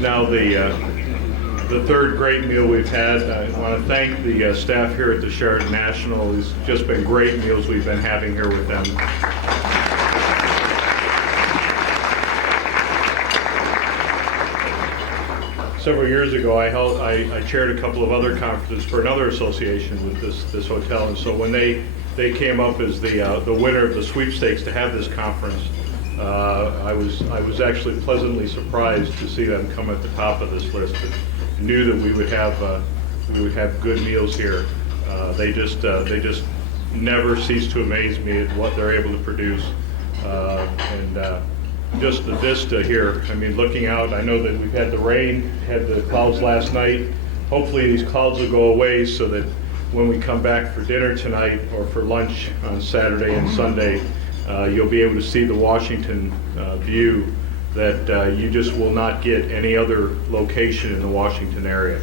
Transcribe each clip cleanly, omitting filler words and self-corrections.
now the third great meal we've had. I want to thank the staff here at the Sheraton National. It's just been great meals we've been having here with them. Several years ago, I chaired a couple of other conferences for another association with this hotel, and so when they came up as the winner of the sweepstakes to have this conference, I was actually pleasantly surprised to see them come at the top of this list. But knew that we would have good meals here. They just never cease to amaze me at what they're able to produce, and just the vista here. I mean, looking out, I know that we've had the rain, had the clouds last night. Hopefully these clouds will go away so that when we come back for dinner tonight or for lunch on Saturday and Sunday, you'll be able to see the Washington view that you just will not get any other location in the Washington area.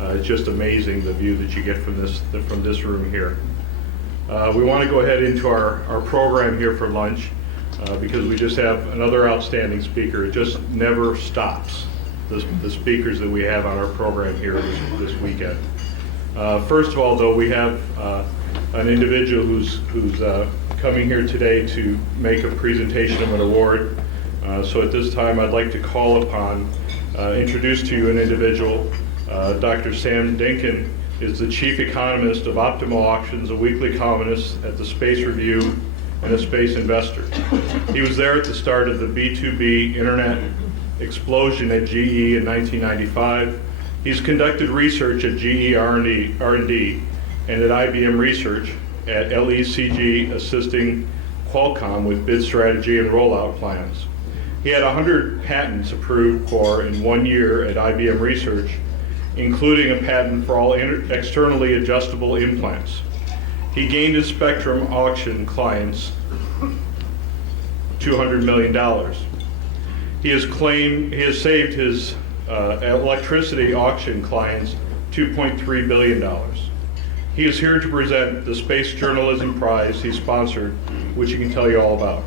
It's just amazing the view that you get from this room here. We want to go ahead into our program here for lunch because we just have another outstanding speaker. It just never stops, the speakers that we have on our program here this weekend. First of all, though, we have an individual who's coming here today to make a presentation of an award. So at this time, I'd like to call upon, introduce to you an individual. Dr. Sam Dinkin is the chief economist of Optimal Auctions, a weekly columnist at the Space Review and a space investor. He was there at the start of the B2B internet explosion at GE in 1995. He's conducted research at GE R&D and at IBM Research at LECG, assisting Qualcomm with bid strategy and rollout plans. He had 100 patents approved for in 1 year at IBM Research, including a patent for all externally adjustable implants. He gained his Spectrum auction clients $200 million. He has saved his electricity auction clients $2.3 billion. He is here to present the Space Journalism Prize he sponsored, which he can tell you all about.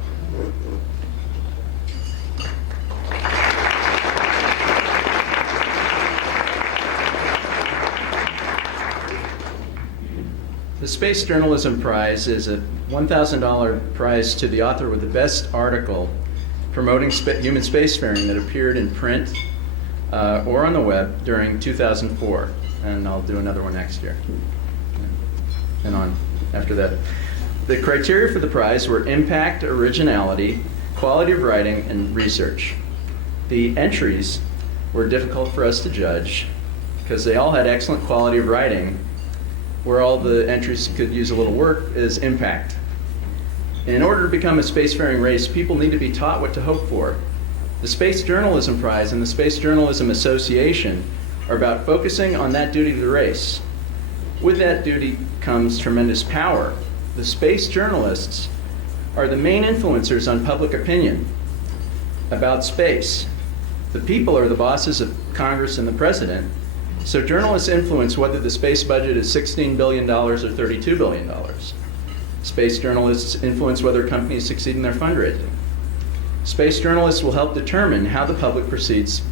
The Space Journalism Prize is a $1,000 prize to the author with the best article promoting human spacefaring that appeared in print or on the web during 2004. And I'll do another one next year and on after that. The criteria for the prize were impact, originality, quality of writing, and research. The entries were difficult for us to judge because they all had excellent quality of writing. Where all the entries could use a little work is impact. In order to become a spacefaring race, people need to be taught what to hope for. The Space Journalism Prize and the Space Journalism Association are about focusing on that duty to the race. With that duty comes tremendous power. The space journalists are the main influencers on public opinion about space. The people are the bosses of Congress and the president. So journalists influence whether the space budget is $16 billion or $32 billion. Space journalists influence whether companies succeed in their fundraising. Space journalists will help determine how the public perceives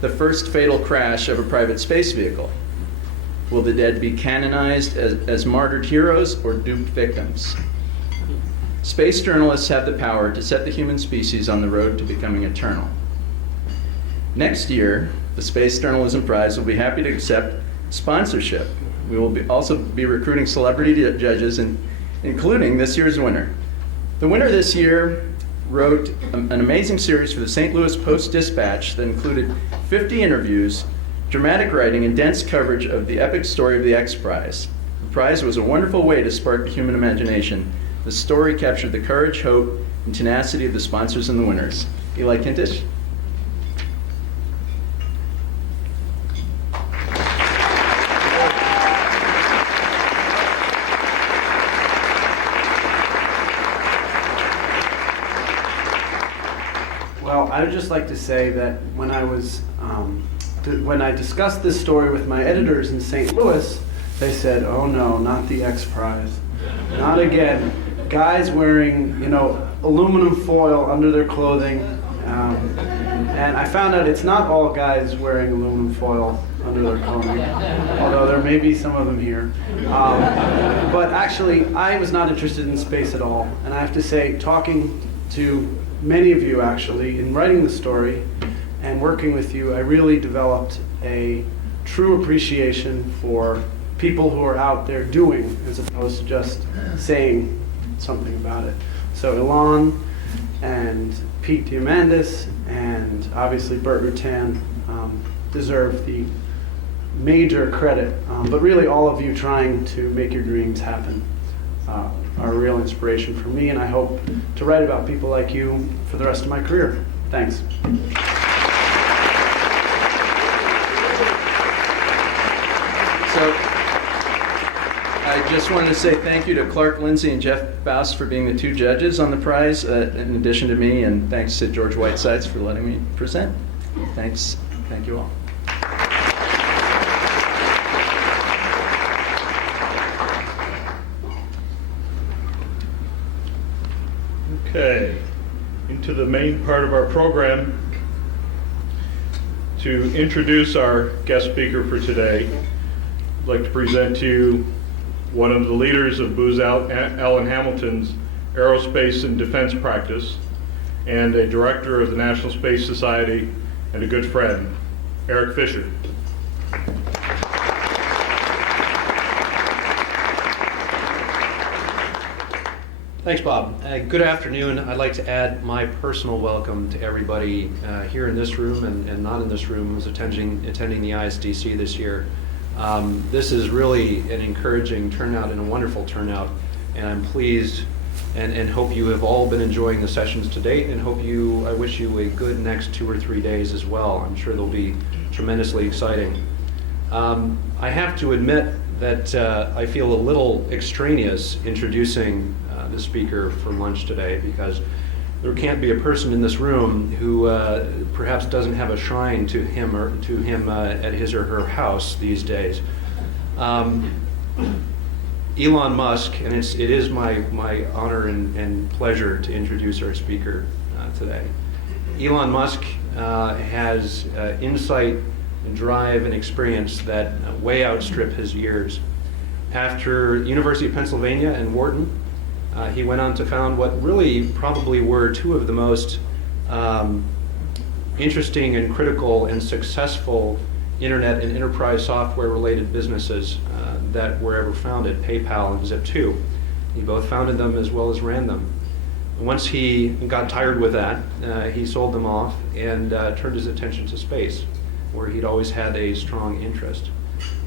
the first fatal crash of a private space vehicle. Will the dead be canonized as martyred heroes or duped victims? Space journalists have the power to set the human species on the road to becoming eternal. Next year, the Space Journalism Prize will be happy to accept sponsorship. We will also be recruiting celebrity judges, including this year's winner. The winner this year wrote an amazing series for the St. Louis Post-Dispatch that included 50 interviews, dramatic writing, and dense coverage of the epic story of the X Prize. The prize was a wonderful way to spark the human imagination. The story captured the courage, hope, and tenacity of the sponsors and the winners. Eli Kintish. Well, I would just like to say that when I discussed this story with my editors in St. Louis, they said, "Oh no, not the X Prize, not again." Guys wearing, aluminum foil under their clothing, And I found out it's not all guys wearing aluminum foil under their clothing, although there may be some of them here. But actually, I was not interested in space at all. And I have to say, talking to many of you actually, in writing the story and working with you, I really developed a true appreciation for people who are out there doing, as opposed to just saying something about it. So Elon and Pete Diamandis and obviously Burt Rutan deserve the major credit, but really all of you trying to make your dreams happen are a real inspiration for me, and I hope to write about people like you for the rest of my career. Thanks. So I just wanted to say thank you to Clark Lindsay and Jeff Baus for being the two judges on the prize, in addition to me, and thanks to George Whitesides for letting me present. Thanks. Thank you all. Okay, into the main part of our program. To introduce our guest speaker for today, I'd like to present to you one of the leaders of Booz Allen Hamilton's aerospace and defense practice, and a director of the National Space Society, and a good friend, Eric Fisher. Thanks, Bob. Good afternoon. I'd like to add my personal welcome to everybody here in this room and not in this room who's attending the ISDC this year. This is really an encouraging turnout and a wonderful turnout, and I'm pleased and hope you have all been enjoying the sessions to date, and I wish you a good next 2 or 3 days as well. I'm sure they'll be tremendously exciting. I have to admit that I feel a little extraneous introducing the speaker for lunch today, because there can't be a person in this room who perhaps doesn't have a shrine to him at his or her house these days. Elon Musk, and it is my honor and pleasure to introduce our speaker today. Elon Musk has insight and drive and experience that way outstrip his years. After University of Pennsylvania and Wharton, he went on to found what really probably were two of the most interesting and critical and successful internet and enterprise software related businesses that were ever founded, PayPal and Zip2. He both founded them as well as ran them. Once he got tired with that, he sold them off and turned his attention to space, where he'd always had a strong interest.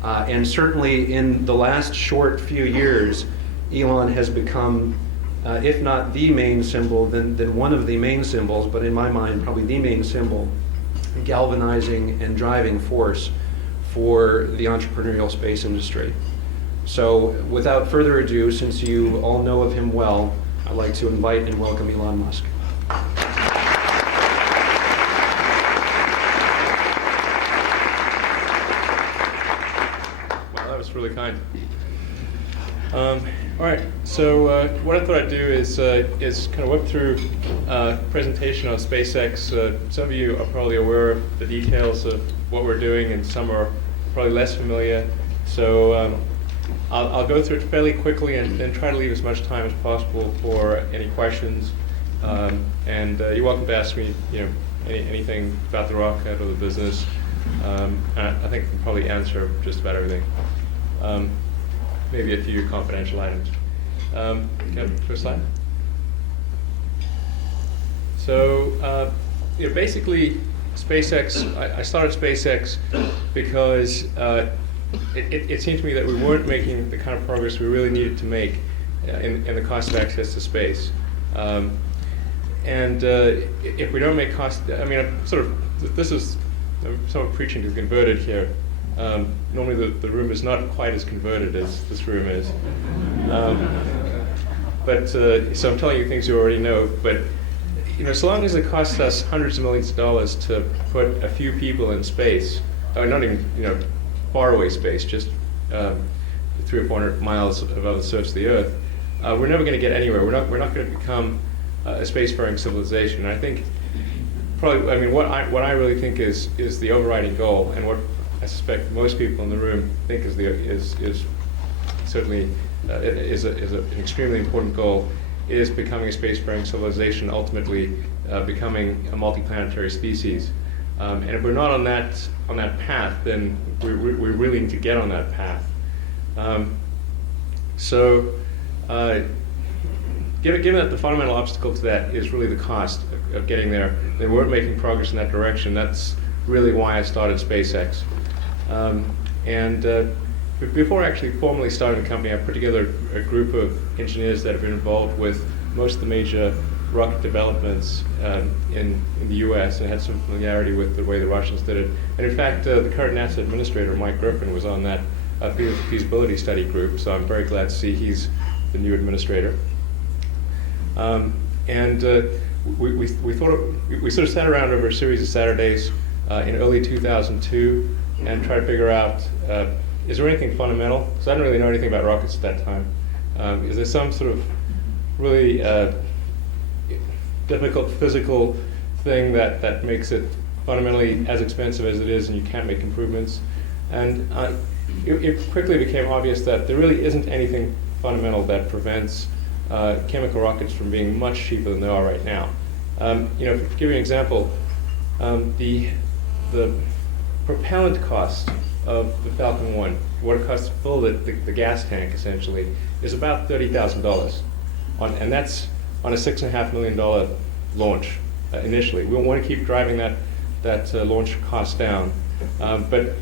And certainly in the last short few years, Elon has become, if not the main symbol, then one of the main symbols, but in my mind, probably the main symbol, galvanizing and driving force for the entrepreneurial space industry. So without further ado, since you all know of him well, I'd like to invite and welcome Elon Musk. Wow, that was really kind. All right, so what I thought I'd do is kind of whip through a presentation on SpaceX. Some of you are probably aware of the details of what we're doing, and some are probably less familiar. So I'll go through it fairly quickly and then try to leave as much time as possible for any questions. And you're welcome to ask me, anything about the rocket or the business. I think I can probably answer just about everything. Maybe a few confidential items. First slide. So, basically, SpaceX. I started SpaceX because it seemed to me that we weren't making the kind of progress we really needed to make in the cost of access to space. And if we don't make cost, I'm somewhat preaching to the converted here. Normally the room is not quite as converted as this room is. So I'm telling you things you already know, but so long as it costs us hundreds of millions of dollars to put a few people in space, not even faraway space, just 300 or 400 miles above the surface of the Earth, we're never going to get anywhere. We're not going to become a spacefaring civilization. And I think probably, I mean, what I really think is the overriding goal, and what I suspect most people in the room think is certainly is an extremely important goal, is becoming a spacefaring civilization, ultimately becoming a multiplanetary species. And if we're not on that path, then we really need to get on that path. Given that the fundamental obstacle to that is really the cost of getting there, they weren't making progress in that direction. That's really why I started SpaceX. Before actually formally starting the company, I put together a group of engineers that have been involved with most of the major rocket developments in the US and had some familiarity with the way the Russians did it. And in fact, the current NASA administrator, Mike Griffin, was on that feasibility study group, so I'm very glad to see he's the new administrator. We sort of sat around over a series of Saturdays in early 2002 and tried to figure out, is there anything fundamental? Because I didn't really know anything about rockets at that time. Is there some sort of really difficult physical thing that makes it fundamentally as expensive as it is and you can't make improvements? And it quickly became obvious that there really isn't anything fundamental that prevents chemical rockets from being much cheaper than they are right now. To give you an example, the propellant cost of the Falcon 1, what it costs to fill the gas tank essentially, is about $30,000. And that's on a $6.5 million launch initially. We want to keep driving that launch cost down. But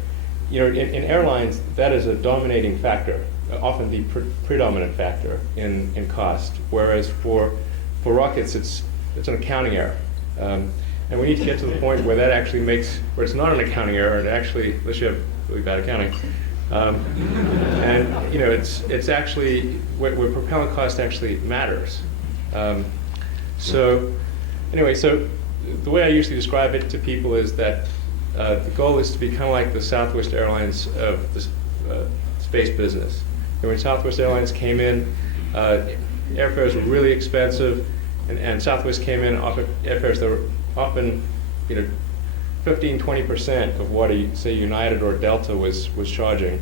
in airlines, that is a dominating factor, often the predominant factor in cost. Whereas for rockets, it's an accounting error. And we need to get to the point where that actually where it's not an accounting error, and actually, unless you have really bad accounting. It's actually where propellant cost actually matters. So the way I usually describe it to people is that the goal is to be kind of like the Southwest Airlines of the space business. And when Southwest Airlines came in, airfares were really expensive, and Southwest came in offered airfares that were often 15-20% of what say United or Delta was charging.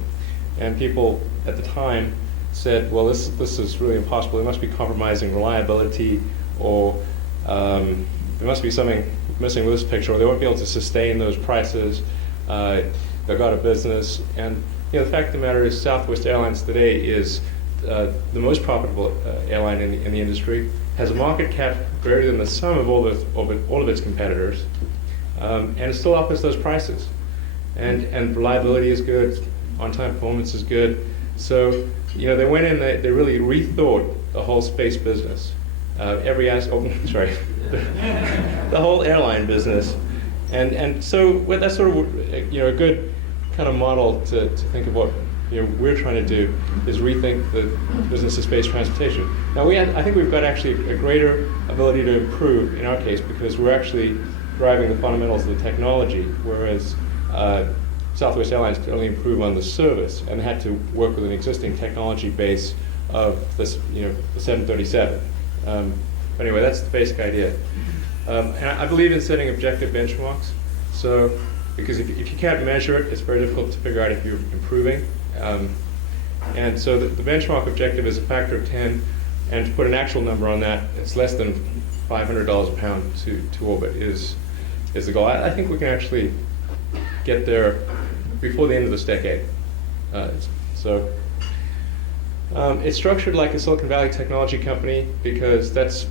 And people at the time said, well, this is really impossible. They must be compromising reliability, or there must be something missing with this picture, or they won't be able to sustain those prices. They've got a business. And the fact of the matter is Southwest Airlines today is the most profitable airline in the industry, has a market cap greater than the sum of all of its competitors, and it still offers those prices. And reliability is good, on-time performance is good. So they went in, they really rethought the whole space business, the whole airline business, and so that's sort of a good kind of model to think of what we're trying to do, is rethink the business of space transportation. Now I think we've got actually a greater ability to improve in our case, because we're actually driving the fundamentals of the technology, whereas Southwest Airlines could only improve on the service and had to work with an existing technology base of this, the 737. But anyway, that's the basic idea. And I believe in setting objective benchmarks. So, because if you can't measure it, it's very difficult to figure out if you're improving. And so the benchmark objective is a factor of 10, and to put an actual number on that, it's less than $500 a pound to orbit is the goal. I think we can actually get there before the end of this decade. It's structured like a Silicon Valley technology company, because that's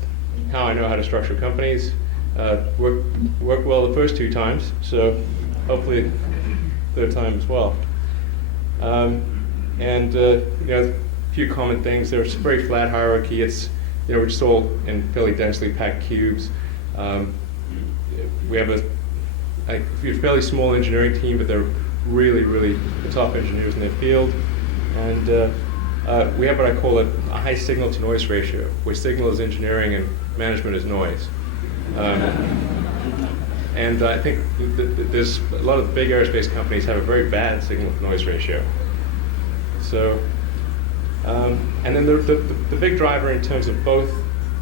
how I know how to structure companies. Worked well the first 2 times, so hopefully third time as well. A few common things. There's a very flat hierarchy. It's we're just all in fairly densely packed cubes. We have a fairly small engineering team, but they're really, really the top engineers in their field. And we have what I call a high signal to noise ratio, where signal is engineering and management is noise. And I think there's a lot of big aerospace companies have a very bad signal to noise ratio. So, and then the big driver in terms of both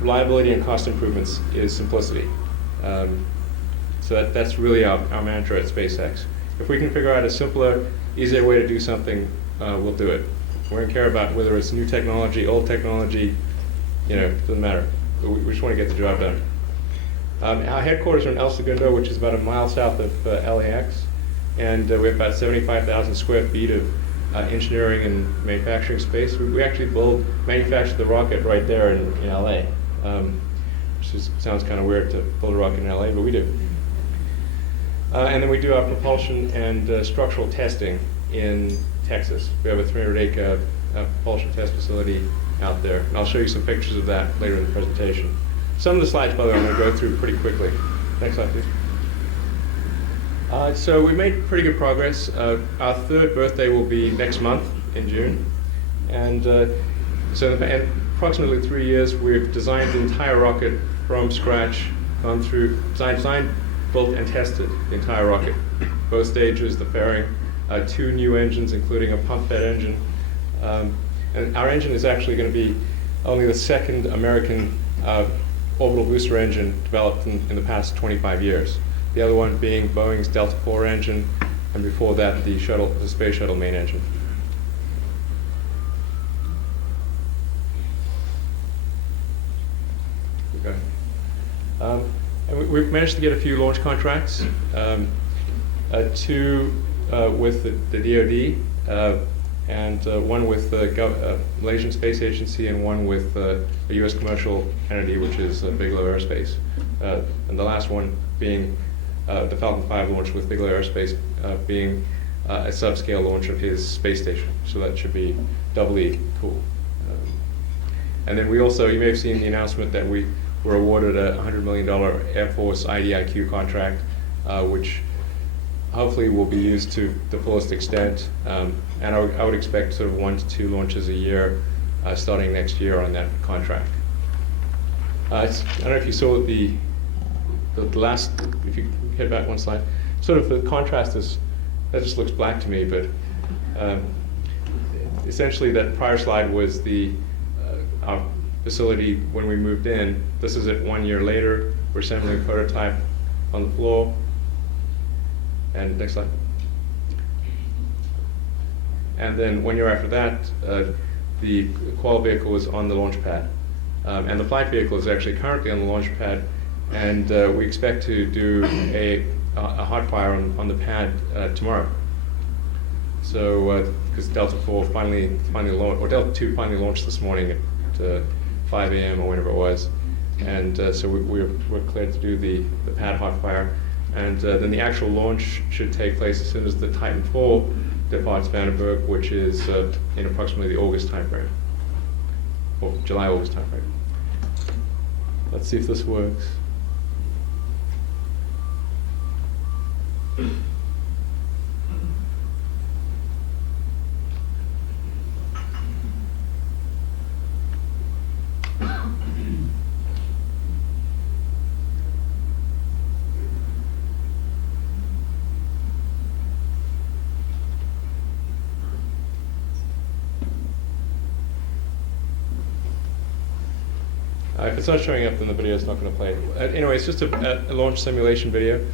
reliability and cost improvements is simplicity. So that's really our mantra at SpaceX. If we can figure out a simpler, easier way to do something, we'll do it. We don't care about whether it's new technology, old technology, doesn't matter. We just want to get the job done. Our headquarters are in El Segundo, which is about a mile south of LAX, and we have about 75,000 square feet of engineering and manufacturing space. We actually manufacture the rocket right there in LA, which sounds kind of weird to build a rocket in LA, but we do. And then we do our propulsion and structural testing in Texas. We have a 300-acre propulsion test facility out there, and I'll show you some pictures of that later in the presentation. Some of the slides, by the way, I'm going to go through pretty quickly. Next slide, please. So we made pretty good progress. Our third birthday will be next month in June, and so in approximately 3 years, we've designed the entire rocket from scratch, gone through designed, built, and tested the entire rocket. Both stages, the fairing, 2 new engines, including a pump bed engine, and our engine is actually going to be only the second American orbital booster engine developed in the past 25 years. The other one being Boeing's Delta IV engine, and before that, the Space Shuttle main engine. Okay. And we've managed to get a few launch contracts, 2 with the DoD, and one with the Malaysian Space Agency, and one with a U.S. commercial entity, which is Bigelow Aerospace. And the last one being the Falcon 5 launch with Bigelow Aerospace being a subscale launch of his space station. So that should be doubly cool. And then we also, you may have seen the announcement that we were awarded a $100 million Air Force IDIQ contract, which hopefully will be used to the fullest extent. And I would expect sort of 1 to 2 launches a year starting next year on that contract. I don't know if you saw the last, if you head back one slide, sort of the contrast is, that just looks black to me, but essentially that prior slide was our facility when we moved in. This is it 1 year later. We're assembling a prototype on the floor. And next slide. And then 1 year after that, the qual vehicle was on the launch pad. And the flight vehicle is actually currently on the launch pad, and we expect to do a hot fire on the pad tomorrow. So, because Delta 4 finally launched, or Delta 2 finally launched this morning at 5 a.m. or whenever it was, and so we're cleared to do the pad hot fire, and then the actual launch should take place as soon as the Titan 4 departs Vandenberg, which is in approximately the August timeframe, or July-August timeframe. Let's see if this works. If it's not showing up, then the video is not going to play. Anyway, it's just a launch simulation video.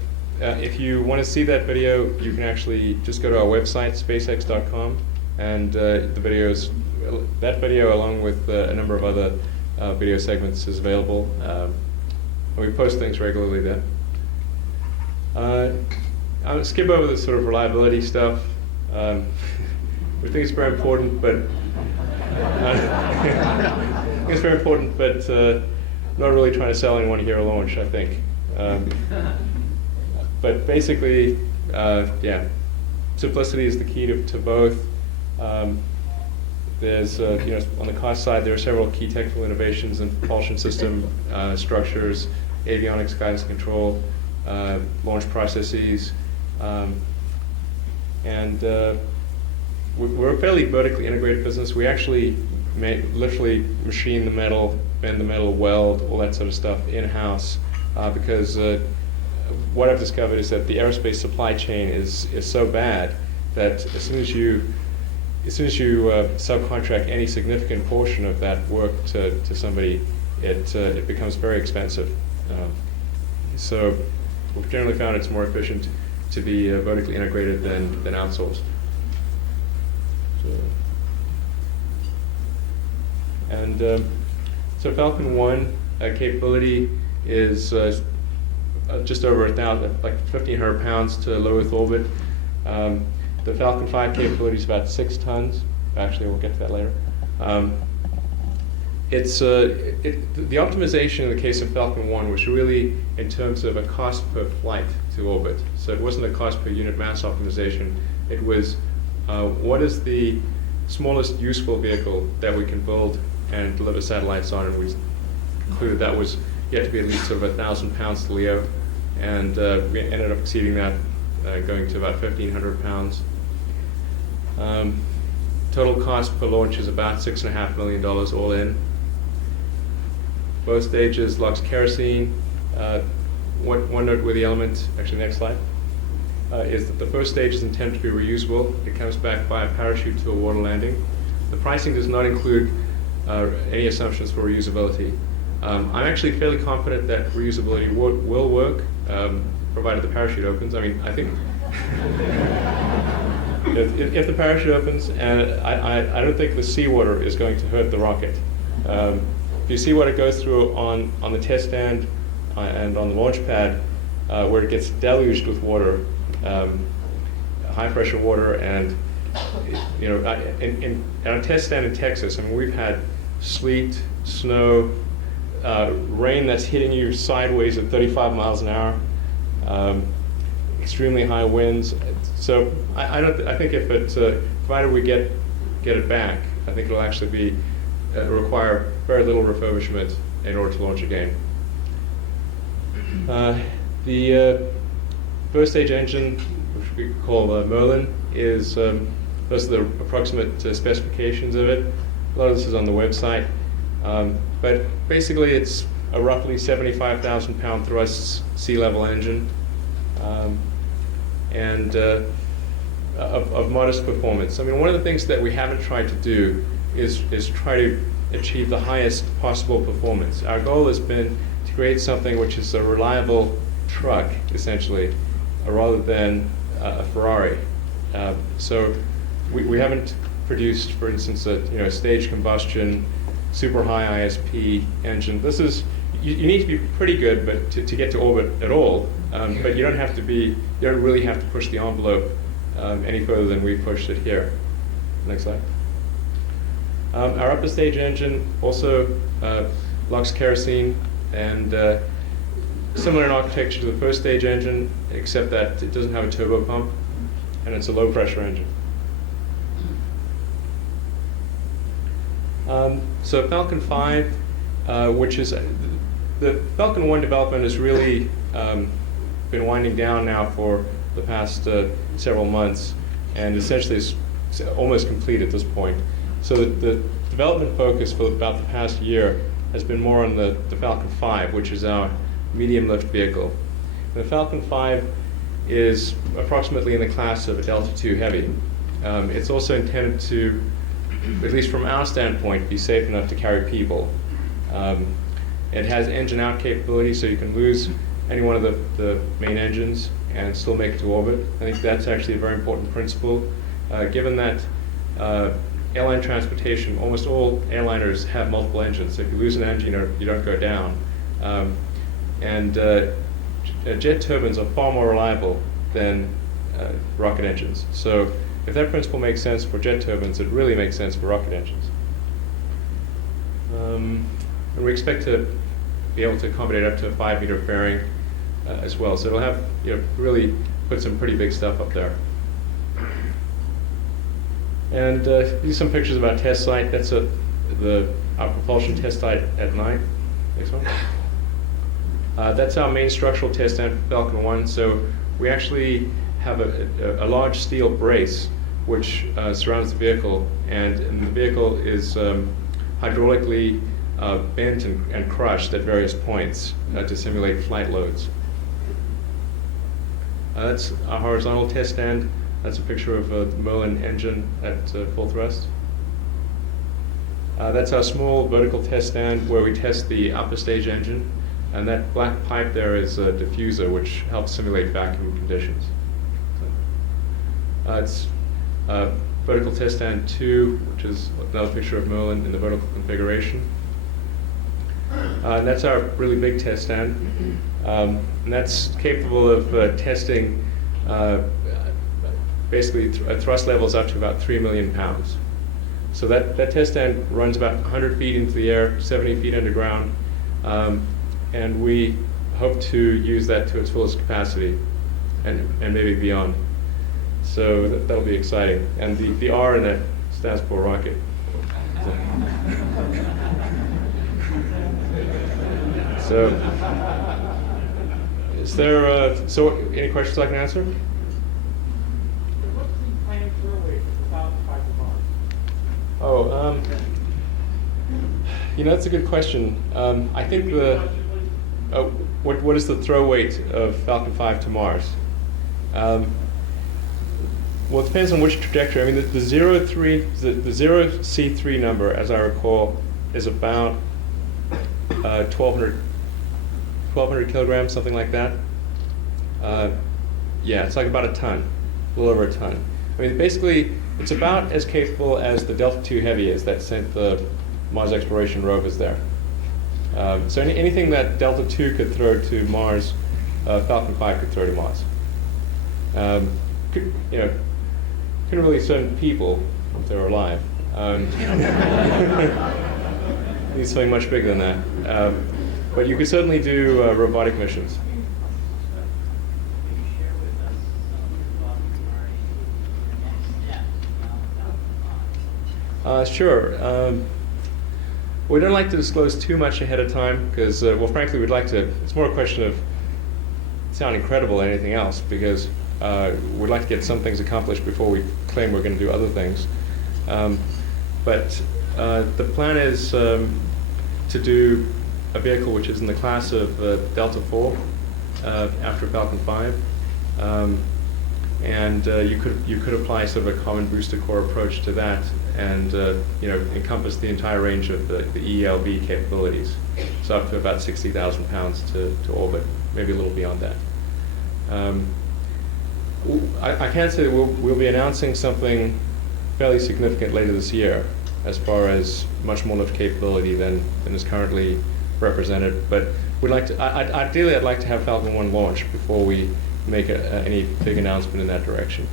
If you want to see that video, you can actually just go to our website, spacex.com, and that video, along with a number of other video segments, is available. And we post things regularly there. I'll skip over the sort of reliability stuff. We think it's very important, but not really trying to sell anyone here a launch, I think. But basically, yeah, simplicity is the key to both. There's, on the cost side, there are several key technical innovations in propulsion system structures, avionics, guidance control, launch processes, and we're a fairly vertically integrated business. We actually literally machine the metal, bend the metal, weld, all that sort of stuff in-house, because what I've discovered is that the aerospace supply chain is so bad that as soon as you subcontract any significant portion of that work to somebody, it becomes very expensive. So we've generally found it's more efficient to be vertically integrated than outsourced. So Falcon 1 capability is just over 1,000, like 1,500 pounds to low Earth orbit. The Falcon 5 capability is about 6 tons. Actually, we'll get to that later. The optimization in the case of Falcon 1 was really in terms of a cost per flight to orbit. So it wasn't a cost per unit mass optimization. It was what is the smallest useful vehicle that we can build and deliver satellites on, and we concluded that was you had to be at least sort of 1,000 pounds to LEO, and we ended up exceeding that, going to about 1,500 pounds. Total cost per launch is about $6.5 million all in. Both stages LOX kerosene. One noteworthy element, actually next slide, is that the first stage is intended to be reusable. It comes back by a parachute to a water landing. The pricing does not include any assumptions for reusability. I'm actually fairly confident that reusability will work, provided the parachute opens. I mean, I think if the parachute opens, and I don't think the seawater is going to hurt the rocket. If you see what it goes through on the test stand and on the launch pad, where it gets deluged with water, high pressure water, and in our test stand in Texas, I mean, we've had sleet, snow, rain that's hitting you sideways at 35 miles an hour, extremely high winds. So I think if it's provided we get it back, I think it'll actually be require very little refurbishment in order to launch again. The first stage engine, which we call Merlin, is those are the approximate specifications of it. A lot of this is on the website, but basically it's a roughly 75,000 pound thrust sea level engine, and of modest performance. I mean, one of the things that we haven't tried to do is try to achieve the highest possible performance. Our goal has been to create something which is a reliable truck, essentially, rather than a Ferrari. So we haven't produced, for instance, a stage combustion, super high ISP engine. This is you need to be pretty good, but to get to orbit at all. But you don't really have to push the envelope any further than we've pushed it here. Next slide. Our upper stage engine also LOX kerosene, and similar in architecture to the first stage engine, except that it doesn't have a turbo pump, and it's a low pressure engine. So Falcon 5, which is the Falcon 1 development has really been winding down now for the past several months, and essentially is almost complete at this point. So the development focus for about the past year has been more on the Falcon 5, which is our medium lift vehicle. The Falcon 5 is approximately in the class of a Delta II Heavy. It's also intended to, at least from our standpoint, be safe enough to carry people. It has engine out capability, so you can lose any one of the main engines and still make it to orbit. I think that's actually a very important principle, given that airline transportation, almost all airliners have multiple engines. So if you lose an engine, you don't go down. Jet turbines are far more reliable than rocket engines. So if that principle makes sense for jet turbines, it really makes sense for rocket engines. And we expect to be able to accommodate up to a 5-meter fairing as well. So it'll have, really put some pretty big stuff up there. And these are some pictures of our test site. That's our propulsion test site at night. Next one. That's our main structural test stand for Falcon 1. So we actually have a large steel brace which surrounds the vehicle, and the vehicle is hydraulically bent and crushed at various points to simulate flight loads. That's our horizontal test stand. That's a picture of the Merlin engine at full thrust. That's our small vertical test stand where we test the upper stage engine. And that black pipe there is a diffuser, which helps simulate vacuum conditions. So, it's vertical test stand 2, which is another picture of Merlin in the vertical configuration. And that's our really big test stand. And that's capable of testing basically thrust levels up to about 3 million pounds. So that test stand runs about 100 feet into the air, 70 feet underground, and we hope to use that to its fullest capacity and maybe beyond. So that'll be exciting. And the R in that stands for rocket. So, is there, so any questions I can answer? What's the planned throw weight for the Falcon 5 to Mars? Oh, you know, that's a good question. I think what is the throw weight of Falcon 5 to Mars? Well, it depends on which trajectory. I mean, the 0C3 number, as I recall, is about 1,200 kilograms, something like that. Yeah, it's like about a ton, a little over a ton. I mean, basically, it's about as capable as the Delta II Heavy is that sent the Mars exploration rovers there. So anything that Delta II could throw to Mars, Falcon 5 could throw to Mars. Couldn't really send people if they were alive. Need something much bigger than that. But you could certainly do robotic missions. Can you share with us some thoughts regarding the next step Falcon 5? Sure. We don't like to disclose too much ahead of time because, well, frankly, we'd like to. It's more a question of sounding credible than anything else because we'd like to get some things accomplished before we claim we're going to do other things. But the plan is to do a vehicle which is in the class of Delta IV after Falcon 5. And you could apply sort of a common booster core approach to that, and encompass the entire range of the ELV capabilities. So up to about 60,000 pounds to orbit, maybe a little beyond that. I can say that we'll be announcing something fairly significant later this year, as far as much more lift capability than is currently represented. But we'd like to, ideally, I'd like to have Falcon 1 launch before we make any big announcement in that direction.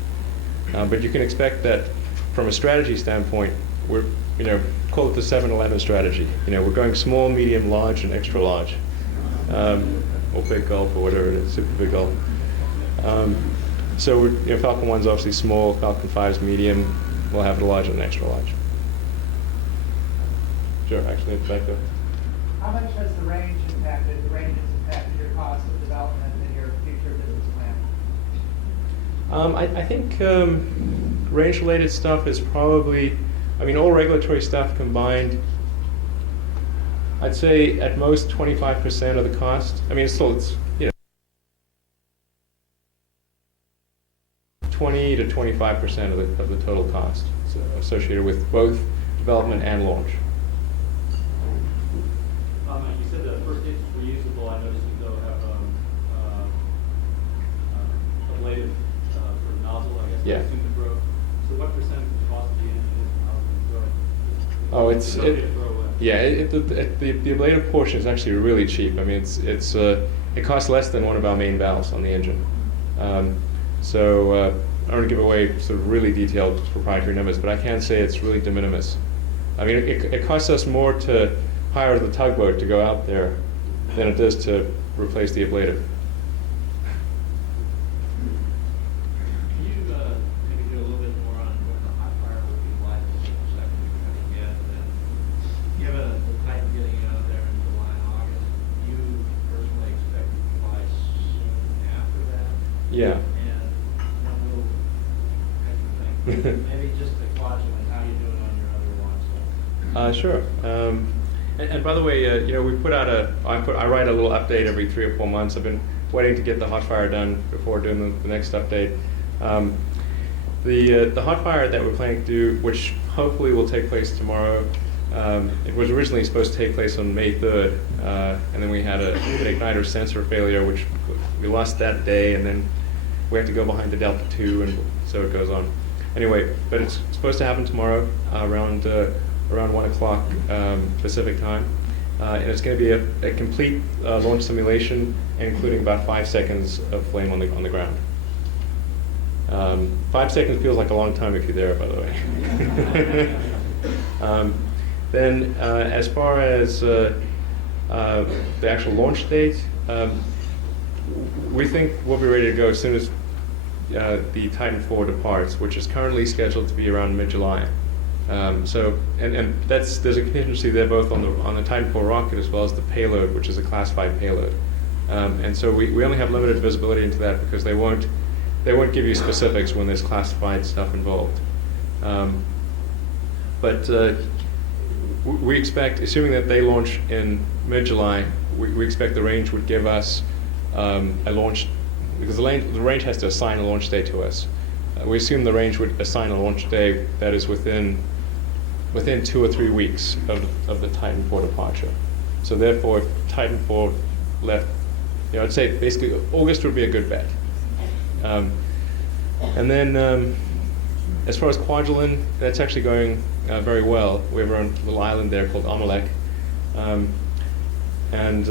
But you can expect that from a strategy standpoint, we're, call it the 7-11 strategy. We're going small, medium, large, and extra large. Or big gulp, or whatever it is, super big gulp. So Falcon 1's obviously small, Falcon 5's medium, we'll have the large and extra large. Sure, actually, back there. How much has the range impacted your cost of development and your future business plan? I think range-related stuff is probably, all regulatory stuff combined, I'd say at most 25% of the cost. It's 20 to 25% of the total cost associated with both development and launch. You said the first stages were usable. I noticed you though have ablative sort of nozzle, I guess. Yeah. To grow. So what percent of the cost of the engine is and how can you grow it? Oh, It's okay to throw away. Yeah, the ablative portion is actually really cheap. It costs less than one of our main valves on the engine. So I don't want to give away sort of really detailed proprietary numbers, but I can say it's really de minimis. It costs us more to hire the tugboat to go out there than it does to replace the ablative. Can you maybe do a little bit more on what the hot fire would be like in the second you're going to get? And given the type getting out there in July and August, do you personally expect to fly soon after that? Yeah. And when will, maybe just a question on how you do it on your other launch sites? Sure. And by the way, we put out I write a little update every 3 or 4 months. I've been waiting to get the hot fire done before doing the next update. The hot fire that we're planning to do, which hopefully will take place tomorrow, It was originally supposed to take place on May 3rd, and then we had an igniter sensor failure, which we lost that day, and then we have to go behind the Delta II, and so it goes on. Anyway, but it's supposed to happen tomorrow around 1 o'clock Pacific time. And it's going to be a complete launch simulation, including about 5 seconds of flame on the ground. 5 seconds feels like a long time if you're there, by the way. Then, as far as the actual launch date, we think we'll be ready to go as soon as the Titan IV departs, which is currently scheduled to be around mid-July. So there's a contingency there both on the Titan IV rocket as well as the payload, which is a classified payload. And so we only have limited visibility into that because they won't give you specifics when there's classified stuff involved. But we expect, assuming that they launch in mid-July, we expect the range would give us a launch, because the range has to assign a launch day to us. We assume the range would assign a launch day that is within 2 or 3 weeks of the Titan IV departure. So therefore, if Titan IV left, I'd say basically August would be a good bet. And then as far as Kwajalein, that's actually going very well. We have our own little island there called Amalek. And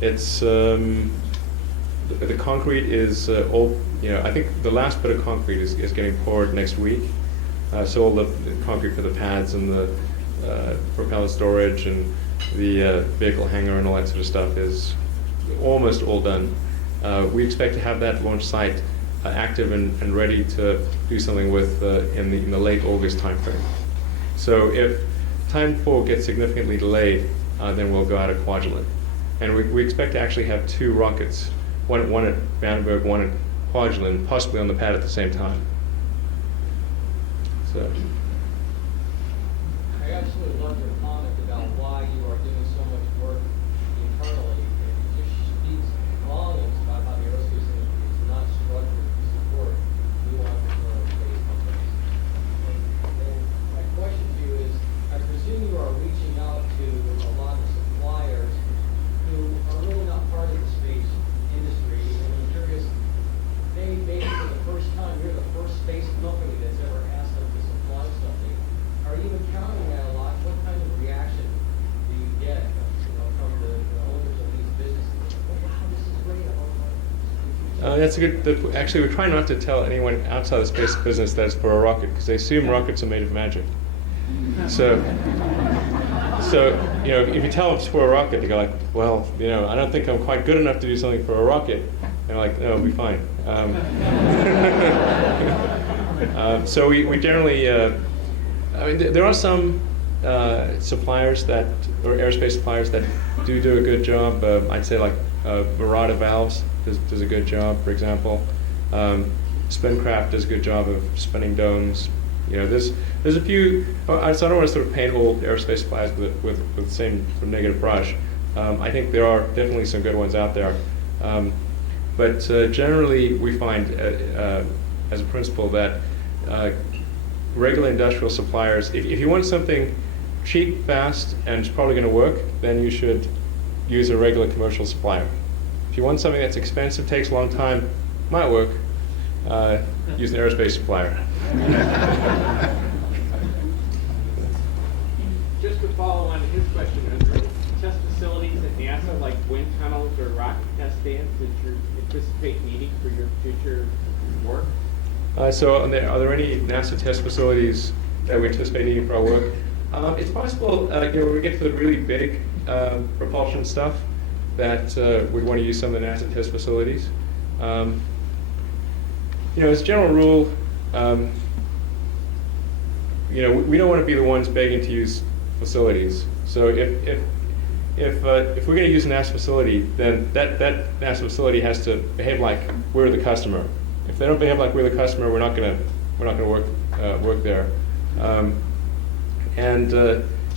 it's the concrete is all, I think the last bit of concrete is getting poured next week. So all the concrete for the pads and the propeller storage and the vehicle hangar and all that sort of stuff is almost all done. We expect to have that launch site active and ready to do something with in the late August timeframe. So if Titan IV gets significantly delayed, then we'll go out of Kwajalein. And we expect to actually have 2 rockets, one at Vandenberg, one at Kwajalein, possibly on the pad at the same time. So. I absolutely love your comment about why you are doing so much work internally. It just speaks volumes about how the aerospace industry is not structured to support new entrepreneurial space companies. And my question to you is, I presume you are reaching out to a lot of suppliers who are really not part of the space industry. And I'm curious, maybe for the first time, you're the first space company that's ever asked them to supply something. Are you encountering that a lot? What kind of reaction do you get from the owners of these businesses? Wow, this is great. That's a good. Actually, we're trying not to tell anyone outside the space business that it's for a rocket because they assume rockets are made of magic. So if you tell them it's for a rocket, they go like, well, I don't think I'm quite good enough to do something for a rocket. And they're like, no, it'll be fine. So we generally, there are some suppliers or aerospace suppliers that do a good job. I'd say like Murata Valves does a good job, for example. Spincraft does a good job of spinning domes. There's a few. So I don't want to sort of paint all aerospace suppliers with the same sort of negative brush. I think there are definitely some good ones out there. But generally, we find as a principle that regular industrial suppliers, if you want something cheap, fast, and it's probably going to work, then you should use a regular commercial supplier. If you want something that's expensive, takes a long time, might work, use an aerospace supplier. Just to follow on his question, are there any test facilities at NASA, like wind tunnels or rocket test stands, that you anticipate needing for your future work? So are there any NASA test facilities that we anticipate needing for our work? It's possible, when we get to the really big propulsion stuff, that we'd want to use some of the NASA test facilities. As a general rule, we don't want to be the ones begging to use facilities. So if we're going to use a NASA facility, then that NASA facility has to behave like we're the customer. If they don't behave like we're the customer, we're not going to work there.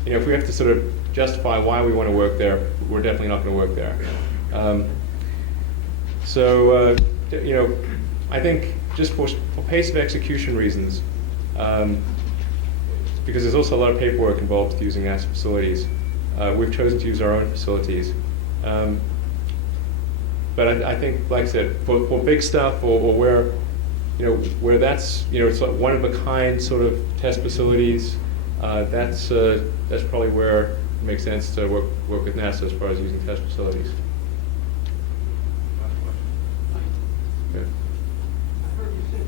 If we have to sort of justify why we want to work there, we're definitely not going to work there. I think just for pace of execution reasons, because there's also a lot of paperwork involved with using NASA facilities. We've chosen to use our own facilities. But I think, like I said, for big stuff or where, where that's, it's like one of a kind sort of test facilities, that's probably where it makes sense to work with NASA as far as using test facilities. Yeah. I heard you said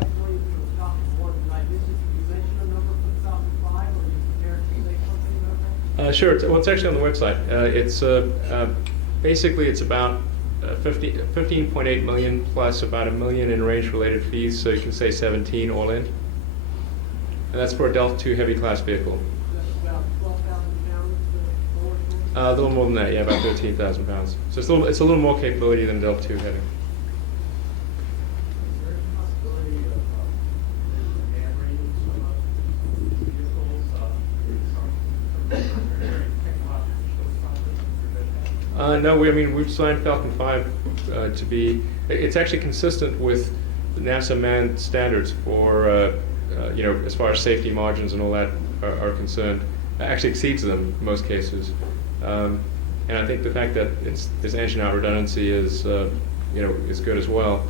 $6.5 million for the Falcon 1. Did I miss it? Did you mention a number for the Falcon 5, or are you prepared to say something about that? Sure. It's actually on the website. It's basically it's about 15.8 million plus about $1 million in range-related fees, so you can say 17 all in. And that's for a Delta II heavy class vehicle. That's about 12,000 pounds to lower source? A little more than that, yeah, about 13,000 pounds. So it's a little more capability than a Delta II heavy. Is there a possibility of hammering some of these vehicles, some technological process? No, we've designed Falcon 5 to be. It's actually consistent with the NASA manned standards for as far as safety margins and all that are concerned. Actually exceeds them in most cases. And I think the fact that there's engine out redundancy is is good as well.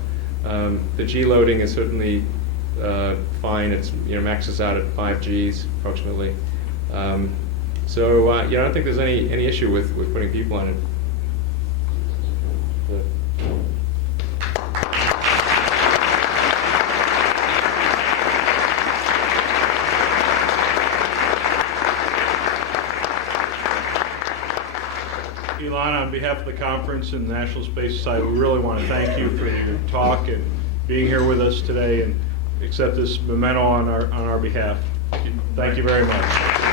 The G loading is certainly fine. It's maxes out at 5 Gs approximately. So I don't think there's any issue with putting people on it. Elon, on behalf of the conference and the National Space Society, we really want to thank you for your talk and being here with us today and accept this memento on our behalf. Thank you very much.